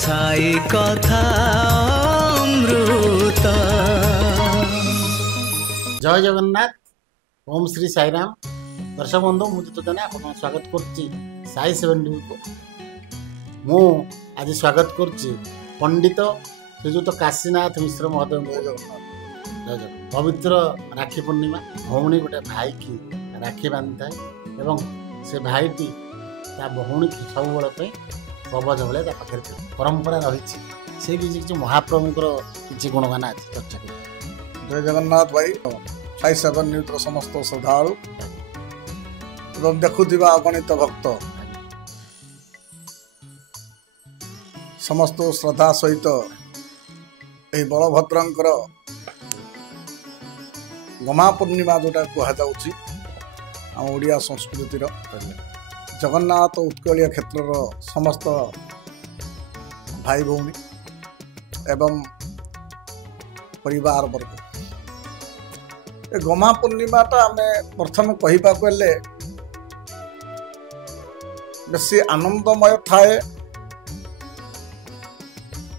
साई कथा अमृत। जय जगन्नाथ। ओम श्री साईराम। दर्शक बंधु मुझे आपन स्वागत करछि साई 7 टीवी को। मु आज स्वागत करछि पंडित श्रीजुत काशीनाथ मिश्र महोदय। जय जगन्नाथ। पवित्र राखी पूर्णिमा भौणी गोटे भाई की राखी बांधि थाए एवं से भाईटी ता भौणी की सब बेले कवच भाई पाखे परंपरा रही से किसी महाप्रभुर किसी गुणगान आज चर्चा कर। जय जगन्नाथ भाई। साई 7 न्यूज समस्त श्रद्धालु एवं देखुवा अगणित भक्त समस्त श्रद्धा सहित यही बलभद्रंकर गमा पूर्णिमा जोटा कहुच्छी आम ओडिया संस्कृतिर जगन्नाथ उत्कलीय क्षेत्र समस्त भाई भौणी एवं परिवार वर्ग ए गमा पूर्णिमाटा आम प्रथम कहले बेसी आनंदमय थाए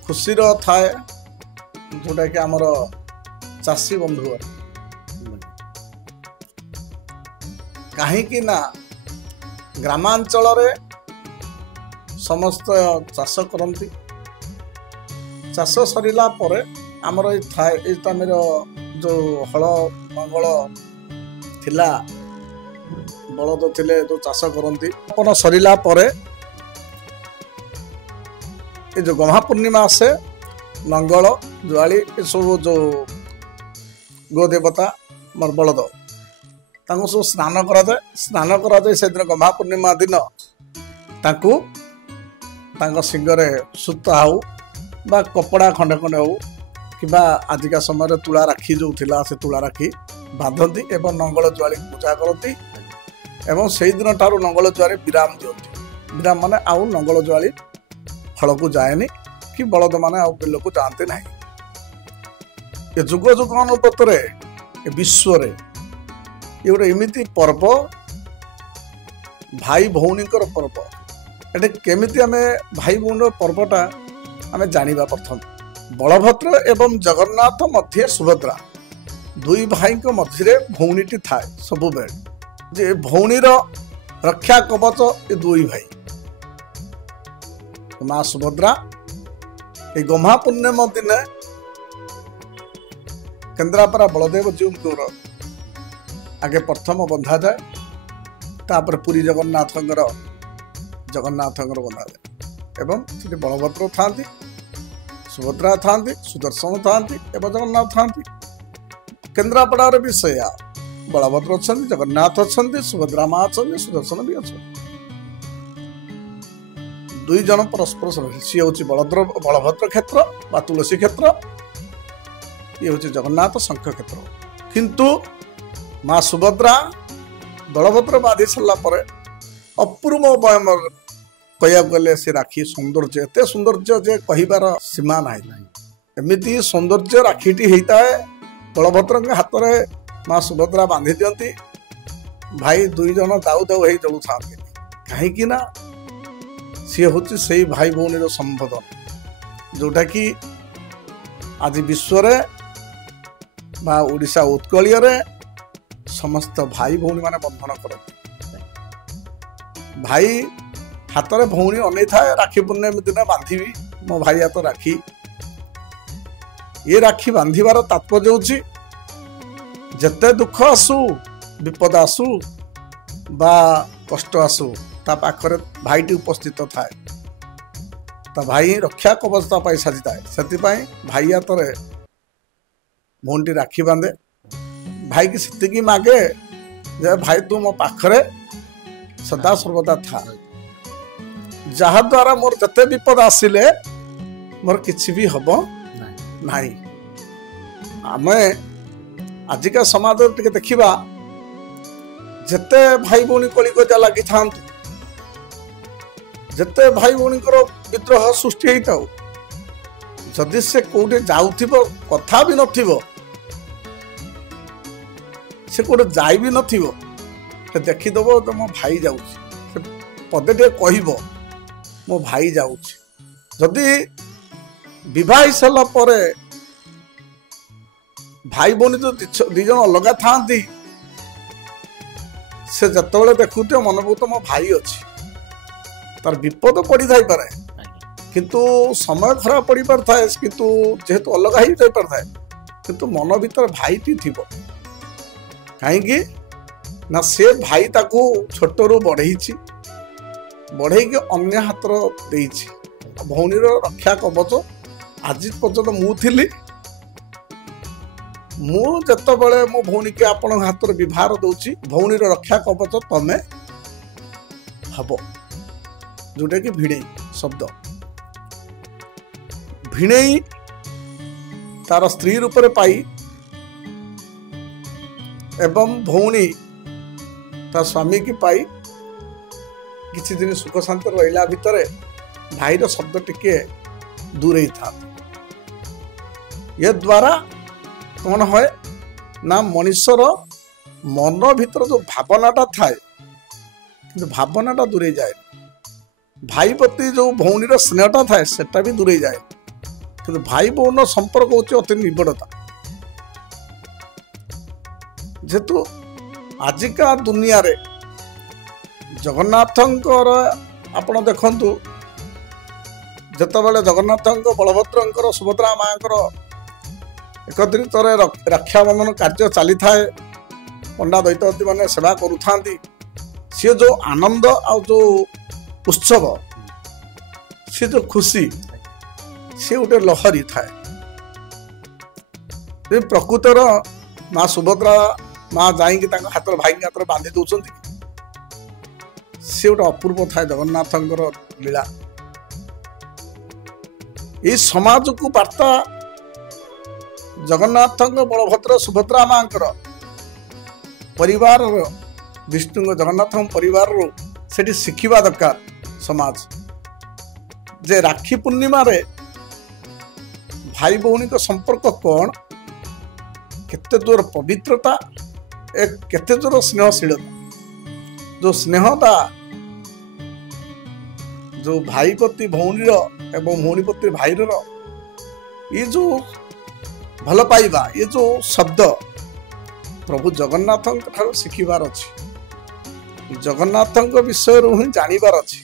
खुशीर थाए जोटा कि आमर चाषी बंधु कहीं ना ग्रामांचल समस्त चाष करती चाष सरिला पर आमर थाए जो हल मंगल थिला बलद थिले जो चाष करती अपन सरिला पर ये जो गम्हा पूर्णिमा से लंगल जुआली ये सब जो गोदेवता मोर बलद सब स्नान कराए से दिन गम्हा पूर्णिमा दिन सिंगरे सूता हो बा कपड़ा खंडे खंडे हो कि आजिका समय तुला राखी जो थिला से तुला राखी बांधती एवं नंगल जुआली पूजा करती एवं से दिन ठार नंगल जुआरी विराम दिखती। विराम माने आउ नंगल जुआली हल को जाएनि कि बलद माने आउ बिल को जाते ना। ये जुग जुग अनुपत विश्व ये गोटे एमती पर्व भाई भौणी पर्व ये केमिति आम भाई भौणी पर्वटा आम जाना। प्रथम बलभद्र एवं जगन्नाथ मध्य सुभद्रा दुई भाई मध्य भौणीटी थाए सब बेले जे भौणीर रक्षा कवच ये दुई भाई माँ सुभद्रा ये गम्हा पूर्णिमा दिन केन्द्रापड़ा बलदेव जीव आगे प्रथम बंधा जाए तापर पुरी जगन्नाथ बंधा जाए एवं से बलभद्र था सुभद्रा था सुदर्शन था एवं जगन्नाथ था। केन्द्रापड़ार भी सैया बलभद्र अच्छा जगन्नाथ अच्छा सुभद्रा माँ अच्छा सुदर्शन भी अच्छा दुई जन परस्पर सी हूँ बलभद्र क्षेत्र बा तुलसी क्षेत्र ये हूँ जगन्नाथ शंख क्षेत्र। किंतु माँ सुभद्रा बलभद्र बांधि सारा पर अपूर्व बयम कह गले से राखी सौंदर्य एत सौंदर्य जे कहिबार सीमा ना एमती सौंदर्य राखीटी होता है बलभद्र के हाथ में माँ सुभद्रा बांधि दियंती भाई दुई जन दाऊ दाऊ हो जलू था कहीं ना सी हूँ से भाई भौणी संबोधन जोटा कि आज विश्व बा ओडिशा उत्कलीय समस्त भाई भौणी माने बंधन करती। भाई हाथ में भौणी अनै था राखी पूर्णिमा दिन बांधवी मो भाई हाथ राखी ये राखी बांधार तात्पर्य होची जते दुख आसू विपद आसू बा कष्ट आसू ता पाखरे भाईटी उपस्थित थाए ता भाई रक्षा कवचता पाई साजी थाए से भाई हाथ में भौणी राखी बांधे भाई की सेतिकी मागे जे भाई तू मो पाखरे सदा सर्वदा था जहा द्वारा मोर जते विपद आसिले मोर किछि भी हबो नाही। आमे आजिका समाज टिके देखिबा जते भाई भौणी कलिकजा लगी था जते भाई भौणी विद्रोह सृष्टि होता जदि से कोटे जाउथिबो कथा भी नथिबो से कोटे जाई भी नथिबो देखीदेव तो मो भाई जाऊँ पदे टे कह मो भाई जाऊँ जदि विवाह हो सारा पर भाई भौणी जो दिज अलग था से जत देखुते मनबूत मो भाई अच्छी तार विपद पड़ी थाई पारे किंतु समय खराब पड़ी पार था किंतु जेहेतु अलग ही जाई पार था किंतु मन भीतर भाईटी थी कहीं ना से भाई ताकू छोटरू बढ़ई बढ़ई अन्य हाथ भौणी रक्षा कवच आज पर्यंत मुझे मुझे मो भौणी के आपण हाथ व्यवहार दूची भौणी रक्षा कवच तमें हम जोटा कि भिड़े शब्द भिड़े तार स्त्री रूप में पाई एवं भौणी तार स्वामी की पाई किसी दिन सुख शांति रहा भितर भाईर शब्द टिके दूरे था ये द्वारा कौन है ना मनुष्यर मन भीतर जो भावनाटा थाए कि भावनाटा दूरे जाए भाई प्रति जो भौणीर स्नेहटा थाए सेटा भी दूरे जाए कि भाई भौण संपर्क होची अति निबिड़ता जेतु आजिका दुनिया रे जगन्नाथंकर आपण देखंतु जतबेले जगन्नाथंक बलभद्रंकर सुभद्रा मांकर एकत्रित रक्षाबंधन कार्य चली थाए पंडा दैत्यवती मैंने सेवा करुथा सी जो आनंद आ जो उत्सव सी जो खुशी सी गोटे लहरी थाए प्रकृतर माँ सुभद्रा माँ जाइंकी हाथ भाई हाथ बांधि दौरान सी गोटे अपूर्व थाए जगन्नाथंकर लीला ये समाज को वार्ता जगन्नाथ बलभद्र सुभद्रा माँ परिवार विष्णु जगन्नाथ परिवार से शिखा दरकार समाज जे राखी पूर्णिमा रे भाई भौणी का संपर्क कौन केते दूर पवित्रता एक केते दूर स्नेहशीलता जो स्नेहता जो भाई प्रति भौणी एवं भौणी प्रति भाई ये जो भल पाइबा ये जो शब्द प्रभु जगन्नाथ शिखिबार अच्छी जगन्नाथ विषय ही जानवर अच्छी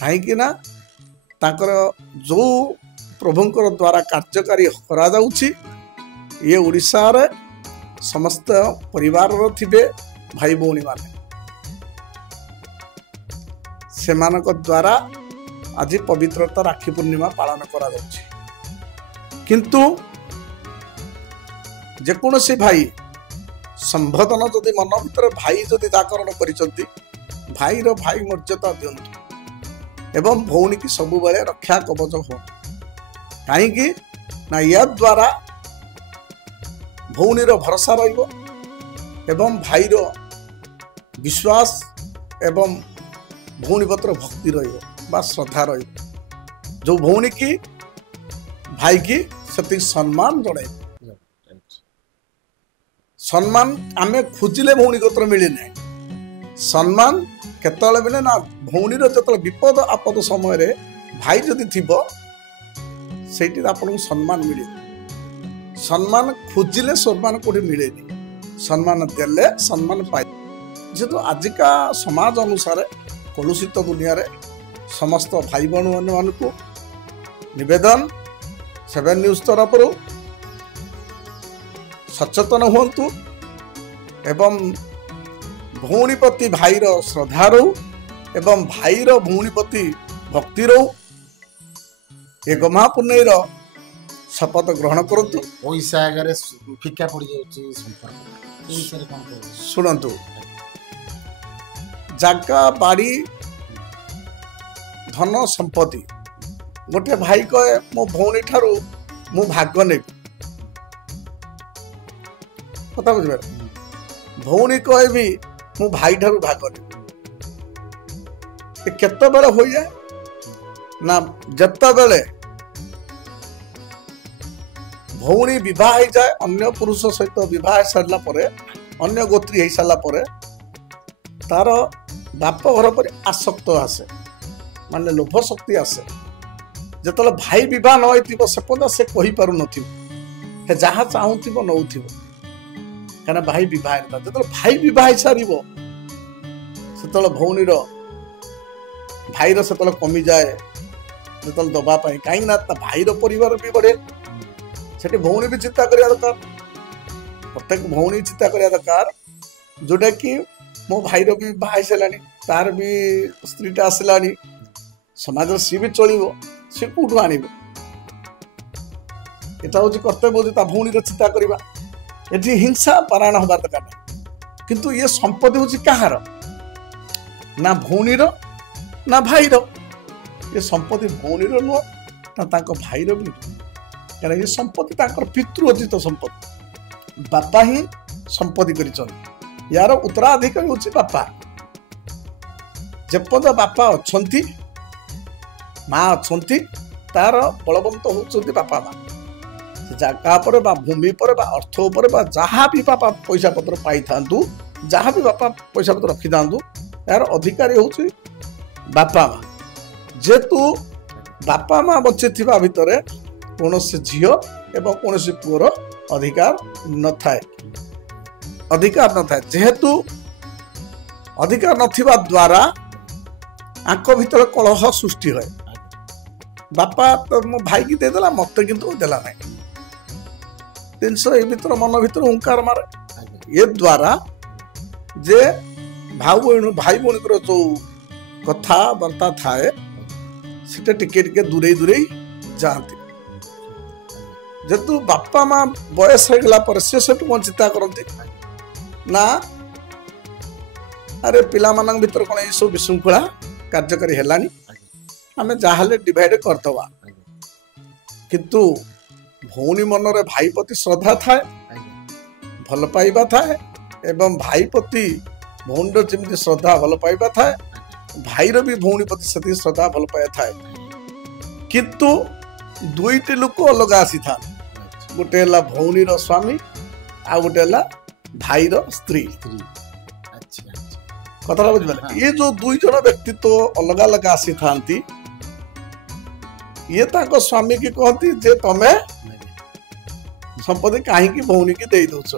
कहीं ना ताकर जो प्रभुंकर द्वारा कार्यकारी करा जाउछि ये उड़ीसा रे समस्त परिवार थिबे भाई भौणी माने सेमानक द्वारा आज पवित्रता राखी पूर्णिमा पालन करा जाउछि किंतु जेकोसी भाई संबोधन जदि मन भीतर भाई जदि जाकरण करिसंती भाईर भाई मर्यादा दियंतु एवं भौणी की सब बेले रक्षा कवच हो कहीं ना या द्वारा भौणीर भरोसा रहिबो एवं भाईर विश्वास एवं भौणी पत्र भक्ति रहिबो बा श्रद्धा रहिबो जो भौणी की भाई की सती सम्मान जड़े सम्मान आमे खोजिले भौणी गोत्र मिले ना सम्मान केतले मिले ना भौणीर जो विपद आपद समय रे भाई जदि थिबो सेठी आपन सम्मान मिले सम्मान खोजिले सम्मान कोठी मिले सम्मान देले सम्मान पाए जेतु आजिका समाज अनुसार कलुषित दुनिया रे समस्त भाई बहन मानक निवेदन 7 न्यूज तरफ सचेतन हुंतु एवं भौणी प्रति भाईर श्रद्धा रो एवं भाईर भौणी प्रति भक्ति रो ये गमा पुण्यर शपथ ग्रहण करतु पैसा आगे फिका पड़ जाए शुणु जागा बाड़ी धन संपत्ति गोटे भाई कहे मो भौणी ठारू मु भाग ने कथा बुझे भौणी कहे भी मु भाई ठारू भाग ने केते बेले हो जाए ना जत्ता बेले भौणी विवाह हो जाए अन्य पुरुष सहित विवाह सारा अन्य गोत्री हो सारा तार बाप घर पर आसक्त आसे माने लोभ शक्ति आसे ଯେତେବେଳେ ଭାଇ ବିବାହ ନ ହେଇଥିବ ସେ ପର୍ଯ୍ୟନ୍ତ ସେ କହିପାରୁନଥିବ ସେ ଯାହା ଚାହୁଁଥିବ ନଉଥିବ କାହିଁକିନା ଭାଇ ବିବାହ ହେଇନଥିଲା। ଯେତେବେଳେ ଭାଇ ବିବାହ ହେଇସାରିବ ସେତେବେଳେ ଭଉଣୀର ଭାଇର ସେତେବେଳେ କମିଯାଏ ଯେତେବେଳେ ଦବା ପାଇଁ, କାହିଁକି ନା ତା ଭାଇର ପରିବାର ବି ବଢେ। ସେଠି ଭଉଣୀ ବି ଚିନ୍ତା କରିବା ଦରକାର, ପ୍ରତ୍ୟେକ ଭଉଣୀ ଚିନ୍ତା କରିବା ଦରକାର ଯୋଉଟା କି ମୋ ଭାଇର ବି ବାହା ହେଇସାରିଲାଣି, ତାର ବି ସ୍ତ୍ରୀଟା ଆସିଲାଣି, ସମାଜରେ ସିଏ ବି ଚଳିବ, ସିଏ କୋଉଠୁ ଆଣିବ? এটা হচ্ছে কর্তব্য যে তা ভৌণীর চিন্তা করা। এটি হিংসা পারায়ণ হবার দরকার নাই। কিন্তু ইয়ে সম্পত্তি হচ্ছে কাহার? না ভৌণীর না ভাইর। এ সম্পত্তি ভৌণীর নুহ না তাঙ্ক ভাইর বি নুহ, কারণ এ সম্পত্তি তাঙ্কর পিতৃ অর্জিত সম্পত্তি। বাপা হি সম্পত্তি করিছন, ইয়ার উত্তরাধিকারী হচ্ছে বাপা। যেপর্যন্ত বাপা অছন্তি মা অছন্তি তার বলবন্ত হচ্ছেন বাপা মা। জায়গা পরে বা ভূমি পরে বা অর্থ উপরে বা যাহা বি বাপা পয়সা পত্র পাই থাকতু, যাহা বি বাপা পয়সা পত্র রখি থাকতু, এর অধিকারী হচ্ছে বাপা মা। যেহেতু বাপা মা বଞ୍ଚি থিবা ভিতরে কৌশি ঝিও এবং কৌশি পুଅର ଅଧିକାର ନଥାଏ, ଅଧିକାର ନଥାଏ। ଯେହେତୁ ଅଧିକାର ନଥିବା ଦ୍ୱାରା ଆଙ୍କ ଭିତରେ କଳହ ସୃଷ୍ଟି ହୁଏ। ବାପା ତ ମୋ ଭାଇକି ଦେଇଦେଲା, ମତେ କିନ୍ତୁ ଦେଲା ନାହିଁ, ଜିନିଷ ଏ ଭିତରେ ମନ ଭିତରେ ହୁଙ୍କାର ମାରେ। ଏ ଦ୍ୱାରା ଯେ ଭାଇ ଭଉଣୀଙ୍କର ଯୋଉ କଥାବାର୍ତ୍ତା ଥାଏ ସେଟା ଟିକେ ଟିକେ ଦୂରେଇ ଦୂରେଇ ଯାଆନ୍ତି। ଯେହେତୁ ବାପା ମା ବୟସ ହେଇଗଲା ପରେ ସେ ସେଠୁ କଣ ଚିନ୍ତା କରନ୍ତି ନା ଆରେ ପିଲାମାନଙ୍କ ଭିତରେ କଣ ଏଇସବୁ ବିଶୃଙ୍ଖଳା କାର୍ଯ୍ୟକାରୀ ହେଲାନି, ଆମେ ଯାହାହେଲେ ଡିଭାଇଡ କରିଦେବା। କିନ୍ତୁ ଭଉଣୀ ମନରେ ଭାଇ ପ୍ରତି ଶ୍ରଦ୍ଧା ଥାଏ, ଭଲ ପାଇବା ଥାଏ, ଏବଂ ଭାଇ ପ୍ରତି ଭଉଣୀର ଯେମିତି ଶ୍ରଦ୍ଧା ଭଲ ପାଇବା ଥାଏ, ଭାଇର ବି ଭଉଣୀ ପ୍ରତି ସେତିକି ଶ୍ରଦ୍ଧା ଭଲ ପାଇବା ଥାଏ। କିନ୍ତୁ ଦୁଇଟି ଲୋକ ଅଲଗା ଆସିଥାନ୍ତି, ଗୋଟେ ହେଲା ଭଉଣୀର ସ୍ୱାମୀ ଆଉ ଗୋଟେ ହେଲା ଭାଇର ସ୍ତ୍ରୀ। କଥାଟା ବୁଝିପାରିଲେ? ଏ ଯୋଉ ଦୁଇ ଜଣ ବ୍ୟକ୍ତିତ୍ୱ ଅଲଗା ଅଲଗା ଆସିଥାନ୍ତି, ଇଏ ତାଙ୍କ ସ୍ୱାମୀ କି କହନ୍ତି ଯେ ତମେ ସମ୍ପତ୍ତି କାହିଁକି ଭଉଣୀ କି ଦେଇ ଦଉଛ?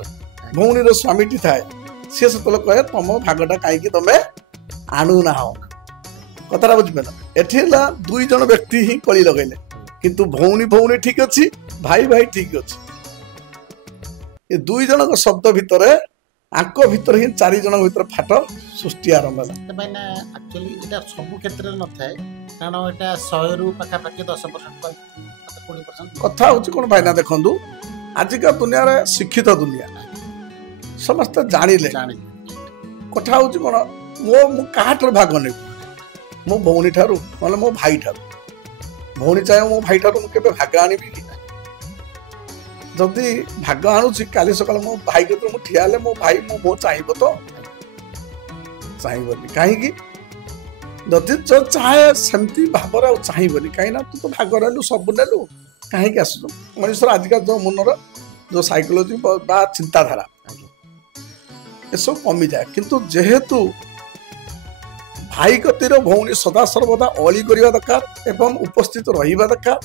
ଭଉଣୀର ସ୍ୱାମୀଟି ଥାଏ, ସିଏ ସେତେବେଳେ କହେ ତମ ଭାଗଟା କାହିଁକି ତମେ ଆଣୁନାହ। କଥାଟା ବୁଝିପାରିଲ? ଏଠି ହେଲା ଦୁଇ ଜଣ ବ୍ୟକ୍ତି ହିଁ କଳି ଲଗେଇଲେ, କିନ୍ତୁ ଭଉଣୀ ଭଉଣୀ ଠିକ ଅଛି, ଭାଇ ଭାଇ ଠିକ ଅଛି। ଏ ଦୁଇ ଜଣଙ୍କ ଶବ୍ଦ ଭିତରେ ଆଙ୍କ ଭିତରେ ହିଁ ଚାରି ଜଣଙ୍କ ଭିତରେ ଫାଟ ସୃଷ୍ଟି ଆରମ୍ଭ ହେଲା। ଆକ୍ଚୁଆଲି ଏଇଟା ସବୁ କ୍ଷେତ୍ରରେ ନଥାଏ, କାରଣ ଏଇଟା 100ରୁ ପାଖାପାଖି 10%, 20%। କଥା ହଉଛି କଣ ଭାଇନା, ଦେଖନ୍ତୁ ଆଜିକା ଦୁନିଆରେ ଶିକ୍ଷିତ ଦୁନିଆ, ସମସ୍ତେ ଜାଣିଲେ। କଥା ହଉଛି କଣ, ମୁଁ କାହାଠାରୁ ଭାଗ ନେବି? ମୋ ଭଉଣୀ ଠାରୁ, ନହେଲେ ମୋ ଭାଇ ଠାରୁ। ଭଉଣୀ ଚାହିଁବ ମୋ ଭାଇ ଠାରୁ ମୁଁ କେବେ ଭାଗ ଆଣିବି କି? ଯଦି ଭାଗ ଆଣୁଛି, କାଲି ସକାଳେ ମୋ ଭାଇ କତିରେ ମୁଁ ଠିଆ ହେଲେ ମୋ ଭାଇ ମୋ ଚାହିଁବ ତ? ଚାହିଁବନି। କାହିଁକି? ଯଦି ଚାହେଁ ସେମିତି ଭାବରେ ଆଉ ଚାହିଁବନି, କାହିଁକି ନା ତୁ ତ ଭାଗ ନେଲୁ, ସବୁ ନେଲୁ, କାହିଁକି ଆସୁଛୁ? ମଣିଷର ଆଜିକା ଯୋଉ ମନର ଯୋଉ ସାଇକୋଲୋଜି ବା ଚିନ୍ତାଧାରା ଏସବୁ କମିଯାଏ। କିନ୍ତୁ ଯେହେତୁ ଭାଇ କତିର ଭଉଣୀ ସଦାସର୍ବଦା ଅଳି କରିବା ଦରକାର ଏବଂ ଉପସ୍ଥିତ ରହିବା ଦରକାର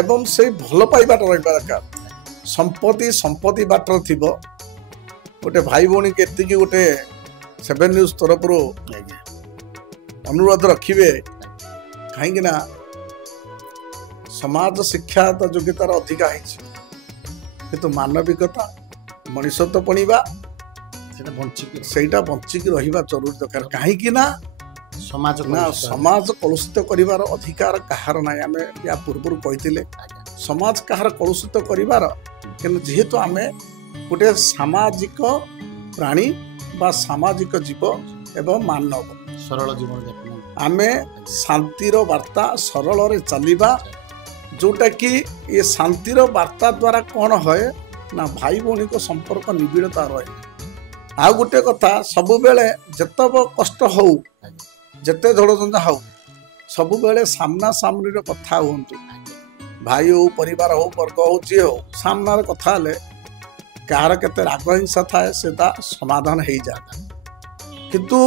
ଏବଂ ସେଇ ଭଲ ପାଇବାଟା ରହିବା ଦରକାର। ସମ୍ପତ୍ତି ବାଟରେ ଥିବ। ଗୋଟେ ଭାଇ ଭଉଣୀକି ଏତିକି ଗୋଟେ 7 ନ୍ୟୁଜ୍ ତରଫରୁ ଅନୁରୋଧ ରଖିବେ, କାହିଁକି ନା ସମାଜ ଶିକ୍ଷା ତ ଯୋଗ୍ୟତାର ଅଧିକା ହେଇଛି, କିନ୍ତୁ ମାନବିକତା, ମଣିଷତ୍ୱ ପଣିବା ସେଇଟା ବଞ୍ଚିକି ରହିବା ଜରୁରୀ ଦରକାର। କାହିଁକି ନା ସମାଜ କଳୁଷିତ କରିବାର ଅଧିକାର କାହାର ନାହିଁ। ଆମେ ୟା ପୂର୍ବରୁ କହିଥିଲେ ସମାଜ କାହାର କଳୁଷିତ କରିବାର, କିନ୍ତୁ ଯେହେତୁ ଆମେ ଗୋଟେ ସାମାଜିକ ପ୍ରାଣୀ ବା ସାମାଜିକ ଜୀବ ଏବଂ ମାନବ, ସରଳ ଜୀବନଯାପନ, ଆମେ ଶାନ୍ତିର ବାର୍ତ୍ତା ସରଳରେ ଚାଲିବା, ଯୋଉଟା କି ଏ ଶାନ୍ତିର ବାର୍ତ୍ତା ଦ୍ୱାରା କ'ଣ ହୁଏ ନା ଭାଇ ଭଉଣୀଙ୍କ ସମ୍ପର୍କ ନିବିଡ଼ତା ରହେ। ଆଉ ଗୋଟେ କଥା, ସବୁବେଳେ ଯେତେ କଷ୍ଟ ହଉ, ଯେତେ ଝଡ଼ଝଞ୍ଜା ହଉ, ସବୁବେଳେ ସାମ୍ନା ସାମ୍ନିର କଥା ହୁଅନ୍ତୁ। ଭାଇ ହଉ, ପରିବାର ହଉ, ବର୍ଗ ହଉ, ଯିଏ ହଉ, ସାମ୍ନାରେ କଥା ହେଲେ କାହାର କେତେ ରାଗ ହିଂସା ଥାଏ ସେଟା ସମାଧାନ ହେଇଯାଏ। କିନ୍ତୁ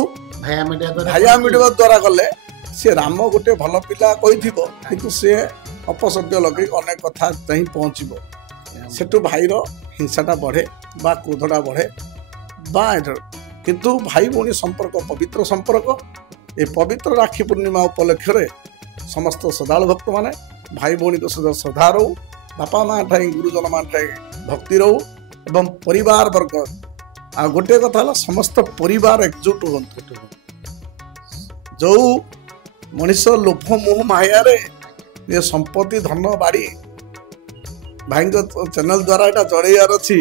ଭାୟା ମିଡ଼ିଆ ଦ୍ୱାରା ଗଲେ ସେ ରାମ ଗୋଟେ ଭଲ ପିଲା କହିଥିବ, କିନ୍ତୁ ସେ अपशब्द लगे अनेक कथा चाह पहुँचब सेठू भाईर हिंसाटा बढ़े बा क्रोधटा बढ़े बा किंतु भाई भौणी संपर्क पवित्र संपर्क ए पवित्र राखी पूर्णिमा उपलक्ष्य समस्त श्रद्धालु भक्त माने भाई भौणी को सदा श्रद्धा रो बापा माँ ठाई गुरुजन माँ ठाई भक्ति रो एवं परिवार वर्ग आ गोटे कथा समस्त परिवार एकजुट हो जो मनीष लोभ मोह माया ये संपत्ति धन बाड़ी भाई चैनल द्वारा यहाँ जड़ार अच्छी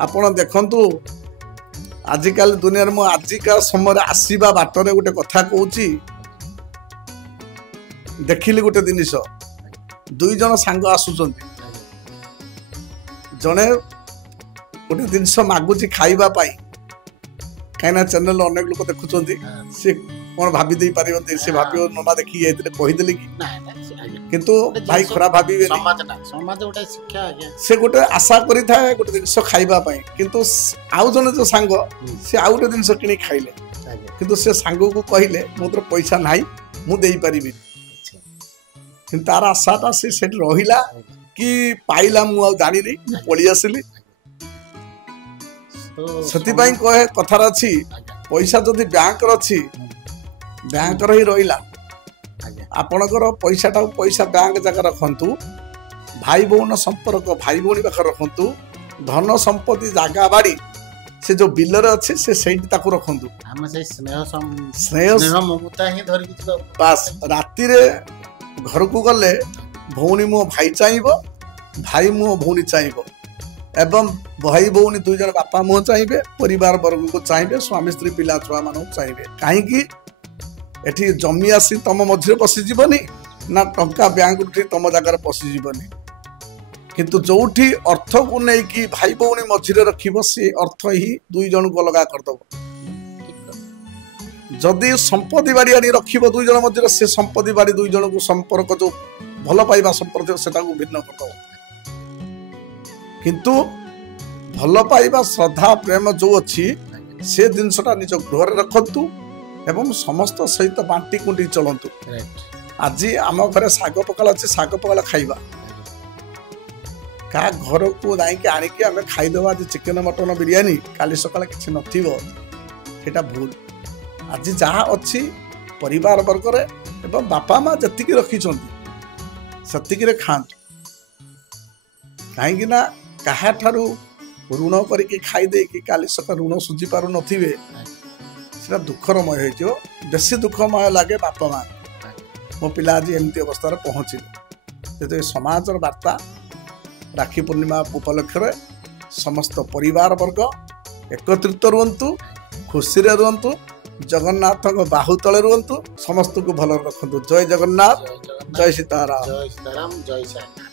आपण देखु आजिकल दुनिया मु आजिका समय आसवा बाटर गोटे कथा कहूँ देखिली गोटे जिनिस दुई जन सांग आसुंच जड़े गोटे जिनस मागुची खाइबा पाई कहीं चैनल अनेक लोग देखुं सी कौन भाभी दे पारे से भाव नना देखी जाते कहीदेले कि किंतु भाई खराब भावी से गोटे आशा करी था गोटे जिनस खाइबा पाई किंतु आउ जने जो सांग से आउ गोटे जिनस किणी खाइले किंतु से सांग को कहले मोर पैसा नाही मु देई परिबि किंतु तार आशाटा से रहिला कि पाइला मु जानी नहीं पड़ी आसिली से कहे कथार अच्छी पैसा जदि बैंक अच्छी बैंक ही रहा आपणकर पैसाटा पैसा बैंक जगह रखु भाई भौन संपर्क भाई भौणी पाखे रखु धन संपत्ति जगह बाड़ी से जो बिलर अच्छे से रखु बास राति घर को गले भौणी मो भाई चाहिए भाई मो भौणी चाहिए एवं भाई भौणी दुई जन बापा मुह चाहिए परिवार वर्ग को चाहिए स्वामी स्त्री पिला छुआ मान चाहिए कहीं एठी जमी आसी तुम मझे पशिजनी ना टंका बैंक उठी तुम जगार पशिजनी किंतु जो अर्थ को लेकिन भाई भौणी मझे रखिब से अर्थ ही दुई जन को अलग करदब जदि संपत्ति बाड़ी आनी रखिब दुई जन मझे से संपत्ति बाड़ी दुई जन को संपर्क जो भल पाइबा संपर्क से भिन्न करदब किंतु भल पाइबा श्रद्धा प्रेम जो अच्छी से जिनसटा निज गृह रखु एवं समस्त सहित बांटी कुंटी चलतु आज आम घर शाग पकाल अच्छे शाग पकाल खाइबा क्या घर को जाइए आणिकी आम खाईदे आज चिकेन मटन बिरियानी काली सकाल किसी ना भूल आज जहाँ अच्छी परिवार वर्ग एवं बापा माँ जी रखी खातु कहीं क्या ऋण करके खाईदे कि काली सका ऋण सुझी पार नथिबे सेटा दुखरमय हो बेसी दुखमय लगे बापा माँ मो पिला आज एमती अवस्था पहुँचले जो समाज वार्ता राखी पूर्णिमा उपलक्ष्य समस्त परिवार वर्ग एकत्रित रुहतु खुशी रुहतु जगन्नाथ बाहु तले रुहतु समस्त को भल रखु जय जगन्नाथ जय सीताराम जय साई।